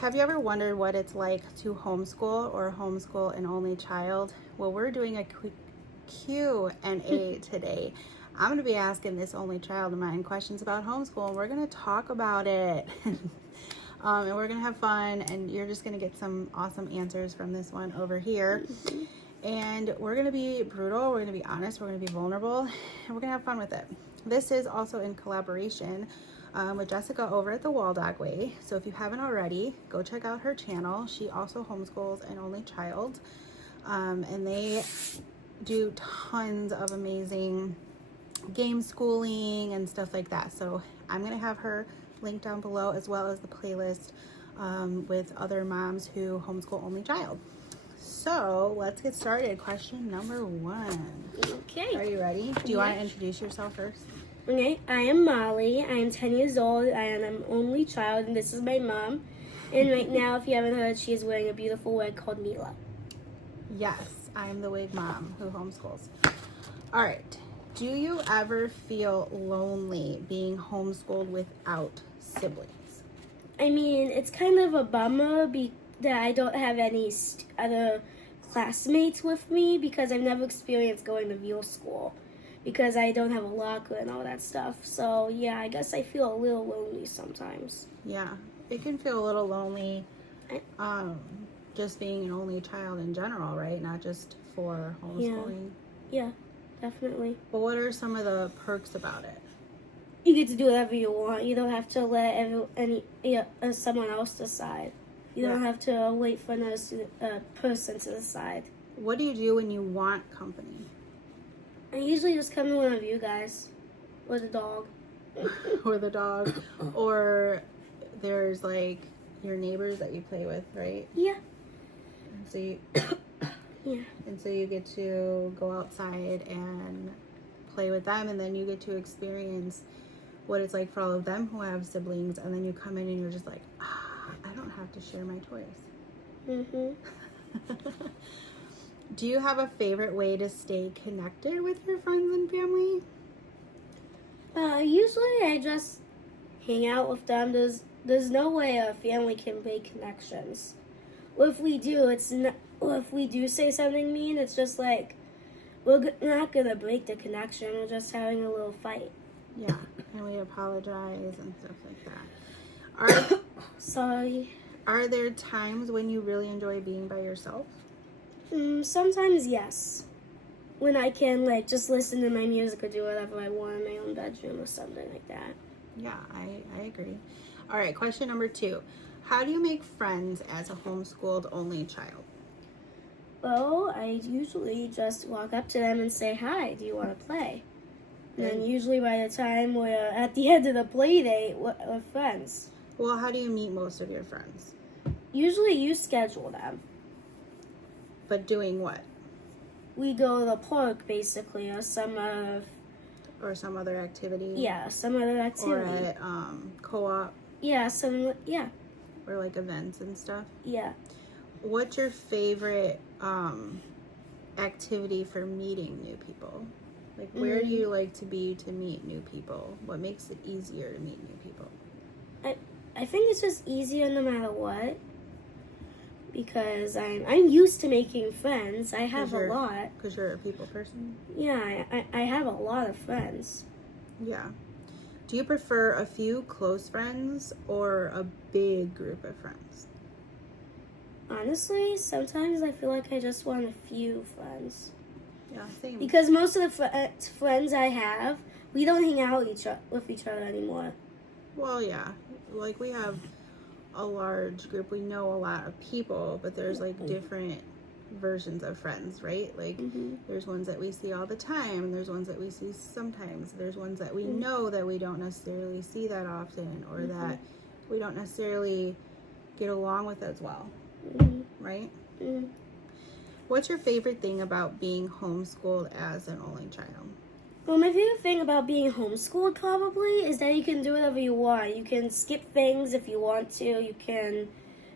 Have you ever wondered what it's like to homeschool or homeschool an only child? Well, we're doing a quick Q&A today. I'm going to be asking this only child of mine questions about homeschool, and we're going to talk about it. And we're going to have fun, and you're just going to get some awesome answers from this one over here. And we're going to be brutal, we're going to be honest, we're going to be vulnerable, and we're going to have fun with it. This is also in collaboration with Jessica over at the Wall Dog Way. So if you haven't already, go check out her channel. She also homeschools an only child. And they do tons of amazing game schooling and stuff like that. So I'm going to have her link down below, as well as the playlist with other moms who homeschool only child. So let's get started. Question number 1. Okay. Are you ready? Do you want to introduce yourself first? Okay, I am Molly. I am 10 years old. I am an only child, and this is my mom. And right now, if you haven't heard, she is wearing a beautiful wig called Mila. Yes, I am the wig mom who homeschools. All right. Do you ever feel lonely being homeschooled without siblings? I mean, it's kind of a bummer that I don't have any other classmates with me because I've never experienced going to real school because I don't have a locker and all that stuff. So, yeah, I guess I feel a little lonely sometimes. Yeah, it can feel a little lonely just being an only child in general, right? Not just for homeschooling. Yeah, definitely. But what are some of the perks about it? You get to do whatever you want. You don't have to let someone else decide. You don't have to wait for a person to decide. What do you do when you want company? I usually just come to one of you guys. Or the dog. Or the dog. Or there's like your neighbors that you play with, right? Yeah. And so you, yeah. And so you get to go outside and play with them, and then you get to experience what it's like for all of them who have siblings, and then you come in and you're just like, I don't have to share my toys. Mhm. Do you have a favorite way to stay connected with your friends and family? Usually I just hang out with them. There's no way a family can make connections. Or if we do, if we do say something mean, it's just like we're not gonna break the connection. We're just having a little fight. Yeah, and we apologize and stuff like that. Sorry. Are there times when you really enjoy being by yourself? Sometimes, yes. When I can, just listen to my music or do whatever I want in my own bedroom or something like that. Yeah, I agree. All right, question number 2. How do you make friends as a homeschooled only child? Well, I usually just walk up to them and say, hi, do you want to play? And then usually by the time we're at the end of the play date, we're friends. Well, how do you meet most of your friends? Usually you schedule them. But doing what? We go to the park, basically, or some other activity? Yeah, some other activity. Or at co-op? Yeah, Or like events and stuff? Yeah. What's your favorite activity for meeting new people? Like, where do you like to be to meet new people? What makes it easier to meet new people? I think it's just easier no matter what. Because I'm used to making friends. I have a lot. Because you're a people person? Yeah, I have a lot of friends. Yeah. Do you prefer a few close friends or a big group of friends? Honestly, sometimes I feel like I just want a few friends. Yeah, same. Because most of the friends I have, we don't hang out with each other anymore. Well, yeah. Like, we have a large group. We know a lot of people, but there's like different versions of friends, right? Like there's ones that we see all the time, and there's ones that we see sometimes. There's ones that we know that we don't necessarily see that often, or that we don't necessarily get along with as well, right? What's your favorite thing about being homeschooled as an only child? Well, my favorite thing about being homeschooled probably is that you can do whatever you want. You can skip things if you want to. You can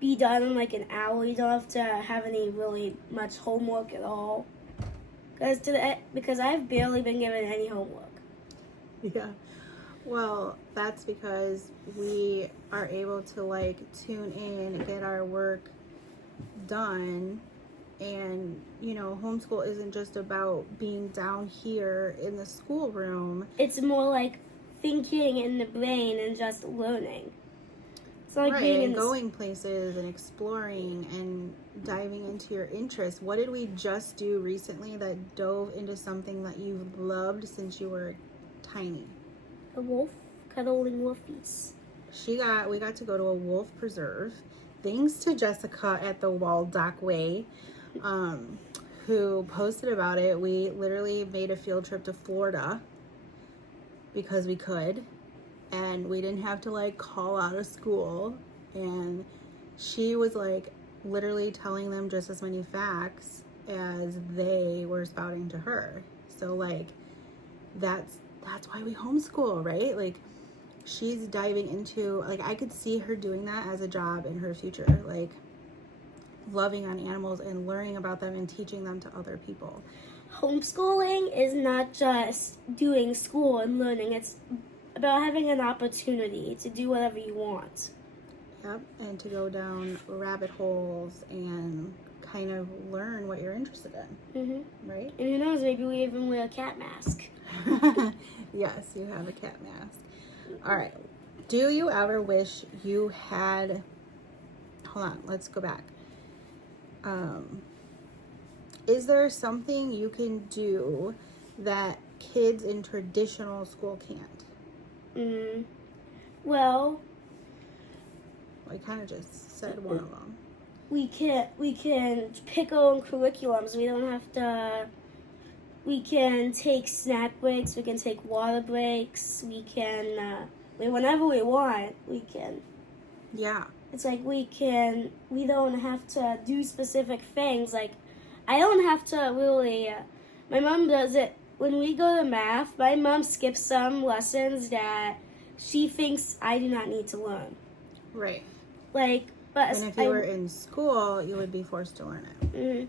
be done in like an hour. You don't have to have any really much homework at all. Because I've barely been given any homework. Yeah. Well, that's because we are able to like tune in, get our work done, and homeschool isn't just about being down here in the schoolroom. It's more like thinking in the brain and just learning. It's like Right, being and in going places and exploring and diving into your interests. What did we just do recently that dove into something that you've loved since you were tiny? a wolf cuddling wolfies. We got to go to a wolf preserve. Thanks to Jessica at the Waldock Way, who posted about it. We literally made a field trip to Florida because we could, and we didn't have to like call out of school. And she was like literally telling them just as many facts as they were spouting to her. So like that's why we homeschool, right? Like she's diving into, like, I could see her doing that as a job in her future, like loving on animals and learning about them and teaching them to other people. Homeschooling is not just doing school and learning. It's about having an opportunity to do whatever you want. Yep, and to go down rabbit holes and kind of learn what you're interested in, right? And who knows, maybe we even wear a cat mask. Yes, you have a cat mask. All right. Do you ever wish you had... Hold on, let's go back. Is there something you can do that kids in traditional school can't? Well, I kind of just said one of them. we can pick our own curriculums. We don't have to. We can take snack breaks. We can take water breaks. We can whenever we want. We can. Yeah. It's like we don't have to do specific things. Like, I don't have to really, my mom does it. When we go to math, my mom skips some lessons that she thinks I do not need to learn. Right. Like, but And if you were in school, you would be forced to learn it.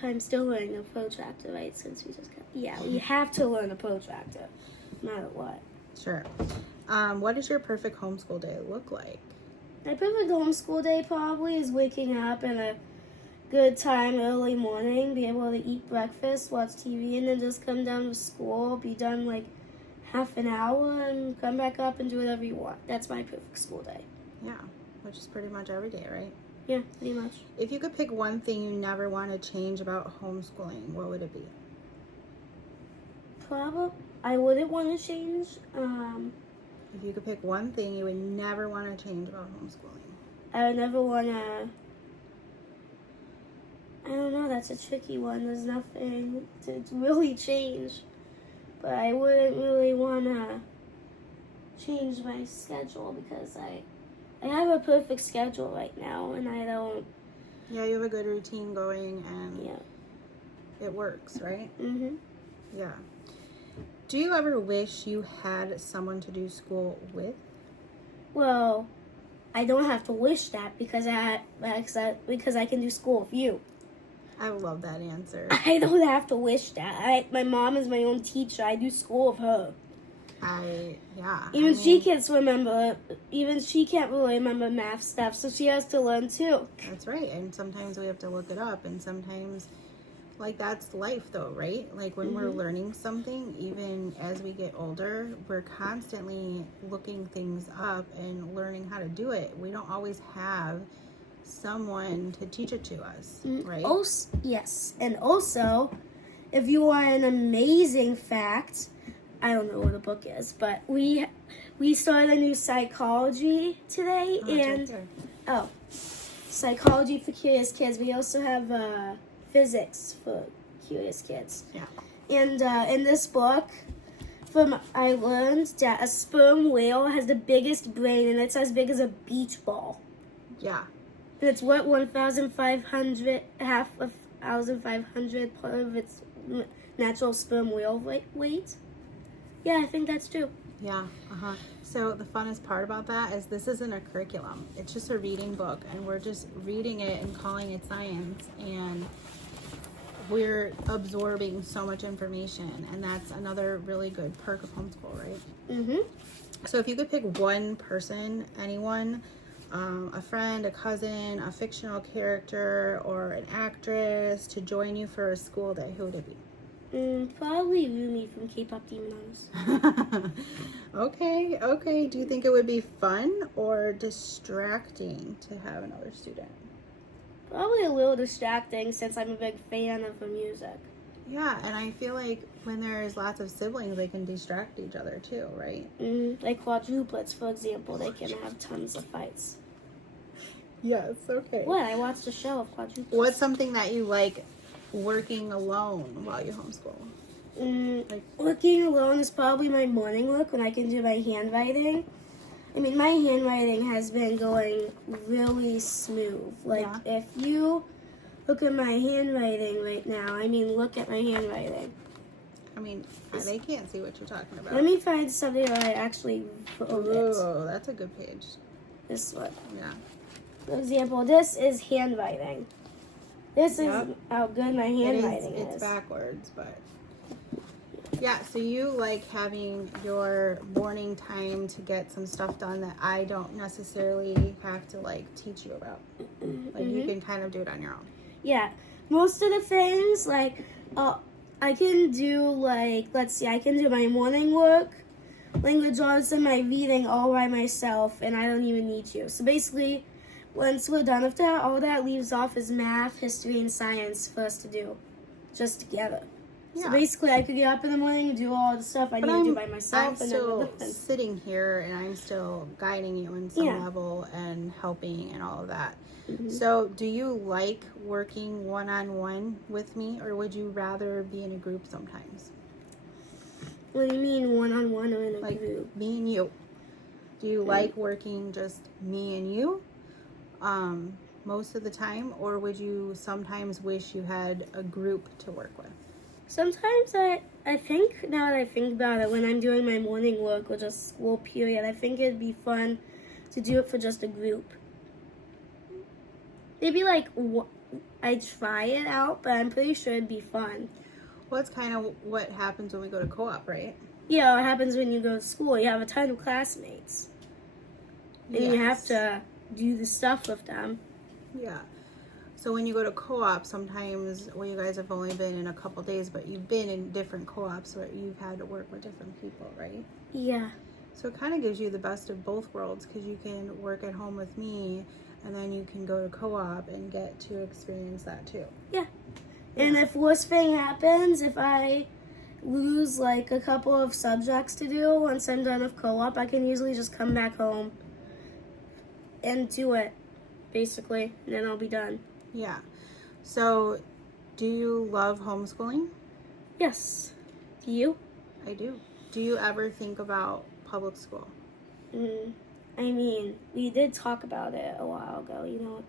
But I'm still learning the protractor, right? Since we just got, we have to learn the protractor, no matter what. Sure. What does your perfect homeschool day look like? My perfect homeschool day probably is waking up in a good time early morning, be able to eat breakfast, watch TV, and then just come down to school, be done like half an hour, and come back up and do whatever you want. That's my perfect school day. Yeah, which is pretty much every day, right? Yeah, pretty much. If you could pick one thing you never want to change about homeschooling, what would it be? Probably, I wouldn't want to change. If you could pick one thing you would never want to change about homeschooling. I would never want to. I don't know, that's a tricky one. There's nothing to really change. But I wouldn't really want to change my schedule because I have a perfect schedule right now and I don't. Yeah, you have a good routine going and it works, right? Yeah. Do you ever wish you had someone to do school with? Well, I don't have to wish that because I can do school with you. I love that answer. I don't have to wish that. My mom is my own teacher. I do school with her. Even she can't remember. Even she can't really remember math stuff, so she has to learn too. That's right. And sometimes we have to look it up, and sometimes, like, that's life, though, right? Like when we're learning something, even as we get older, we're constantly looking things up and learning how to do it. We don't always have someone to teach it to us, right? Also, yes, and also, if you want an amazing fact, I don't know what the book is, but we started a new psychology today, psychology for curious kids. We also have physics for curious kids. Yeah. And in this book, I learned that a sperm whale has the biggest brain, and it's as big as a beach ball. Yeah. And it's what, 1,500, half of 1,500 part of its natural sperm whale weight. Yeah, I think that's true. Yeah, So the funnest part about that is this isn't a curriculum. It's just a reading book, and we're just reading it and calling it science. And we're absorbing so much information, and that's another really good perk of homeschool, right? Mm-hmm. So if you could pick one person, anyone, a friend, a cousin, a fictional character, or an actress to join you for a school day, who would it be? Probably Rumi from K-pop Demon Hunters. Okay. Do you think it would be fun or distracting to have another student? Probably a little distracting since I'm a big fan of her music. Yeah, and I feel like when there's lots of siblings, they can distract each other too, right? Like quadruplets, for example, they can have tons of fights. Yes, okay. What? I watched a show of quadruplets. What's something that you like working alone while you homeschool? Working alone is probably my morning work when I can do my handwriting. I mean, my handwriting has been going really smooth. Like, if you look at my handwriting right now, look at my handwriting. I mean, they can't see what you're talking about. Let me find something where I actually wrote it. Oh, that's a good page. This one. Yeah. For example, this is handwriting. This is how good my handwriting is. It's backwards, but... Yeah, so you like having your morning time to get some stuff done that I don't necessarily have to, like, teach you about. Like, you can kind of do it on your own. Yeah. Most of the things, like, I can do, like, let's see, I can do my morning work, language arts, and my reading all by myself, and I don't even need you. So basically, once we're done with that, all that leaves off is math, history, and science for us to do, just together. Yeah. So basically, I could get up in the morning and do all the stuff I need to do by myself. I'm still sitting here, and I'm still guiding you in some level and helping and all of that. So do you like working one-on-one with me, or would you rather be in a group sometimes? What do you mean one-on-one or in a like group? Like me and you. Do you like working just me and you most of the time, or would you sometimes wish you had a group to work with? Sometimes I think, now that I think about it, when I'm doing my morning work or just school period, I think it'd be fun to do it for just a group. Maybe like, I'd try it out, but I'm pretty sure it'd be fun. Well, it's kind of what happens when we go to co-op, right? Yeah, what happens when you go to school. You have a ton of classmates. And you have to do the stuff with them. Yeah. So when you go to co-op, sometimes, well, you guys have only been in a couple days, but you've been in different co-ops where you've had to work with different people, right? Yeah. So it kind of gives you the best of both worlds, because you can work at home with me, and then you can go to co-op and get to experience that too. Yeah. And if worst thing happens, if I lose like a couple of subjects to do once I'm done with co-op, I can usually just come back home and do it, basically, and then I'll be done. Yeah. So, do you love homeschooling? Yes. Do you? I do. Do you ever think about public school? We did talk about it a while ago, you know.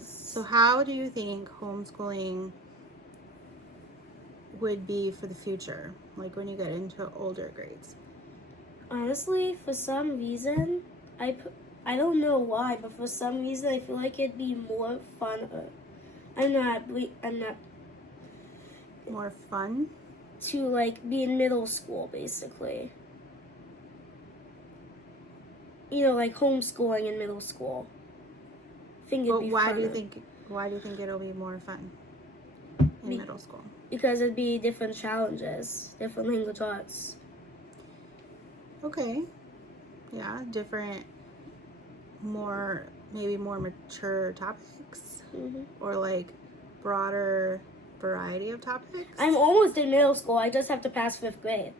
So how do you think homeschooling would be for the future, like when you get into older grades? Honestly, for some reason, I don't know why, but for some reason I feel like it'd be more fun. I'm not more fun to like be in middle school, basically. You know, like homeschooling in middle school. I think it'd be why fun. do you think it'll be more fun in middle school? Because it'd be different challenges, different language arts. Okay. Yeah, different, maybe more mature topics, or like broader variety of topics. I'm almost in middle school. I just have to pass 5th grade.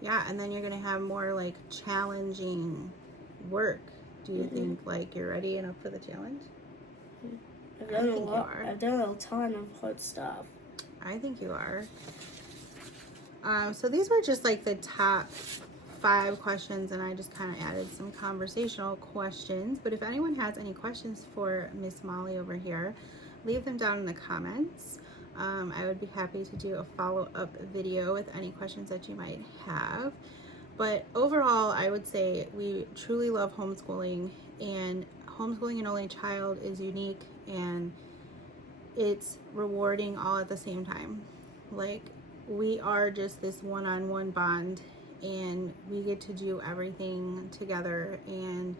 Yeah, and then you're gonna have more like challenging work. Do you think like you're ready and up for the challenge? I've done a lot. I've done a ton of hard stuff. I think you are. So these were just like the top 5 questions, and I just kind of added some conversational questions. But if anyone has any questions for Miss Molly over here, leave them down in the comments. I would be happy to do a follow-up video with any questions that you might have. But overall, I would say we truly love homeschooling, and homeschooling an only child is unique, and it's rewarding all at the same time. Like, we are just this one-on-one bond, and we get to do everything together. And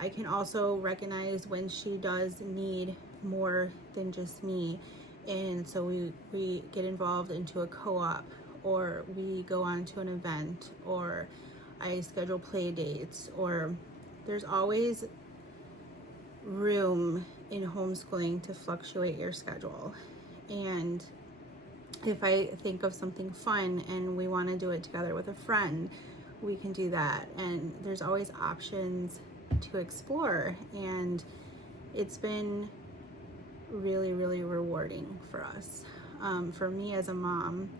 I can also recognize when she does need more than just me. And so we get involved into a co-op, or we go on to an event, or I schedule play dates, or there's always room in homeschooling to fluctuate your schedule. And if I think of something fun and we want to do it together with a friend, we can do that. And there's always options to explore. And it's been really, really rewarding for us. For me as a mom,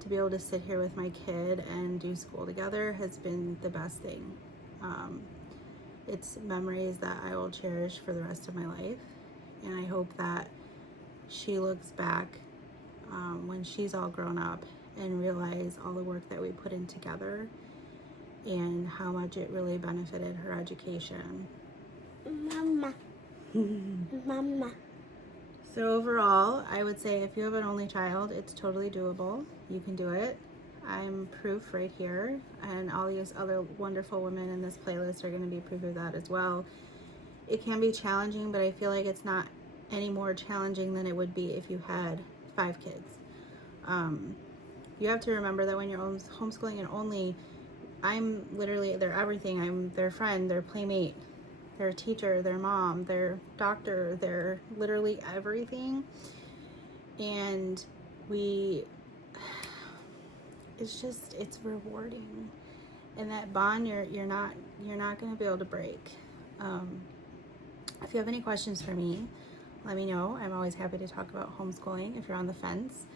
to be able to sit here with my kid and do school together has been the best thing. It's memories that I will cherish for the rest of my life. And I hope that she looks back when she's all grown up and realize all the work that we put in together and how much it really benefited her education. Mama. Mama. So overall, I would say if you have an only child, it's totally doable. You can do it. I'm proof right here, and all these other wonderful women in this playlist are going to be proof of that as well. It can be challenging, but I feel like it's not any more challenging than it would be if you had 5 kids. You have to remember that when you're homeschooling and only, I'm literally their everything. I'm their friend, their playmate, their teacher, their mom, their doctor, their literally everything. And it's rewarding. And that bond you're not going to be able to break. If you have any questions for me, let me know. I'm always happy to talk about homeschooling if you're on the fence.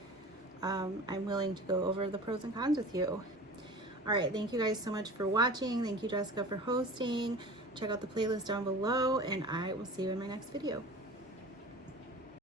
I'm willing to go over the pros and cons with you. All right, thank you guys so much for watching. Thank you, Jessica, for hosting. Check out the playlist down below, and I will see you in my next video.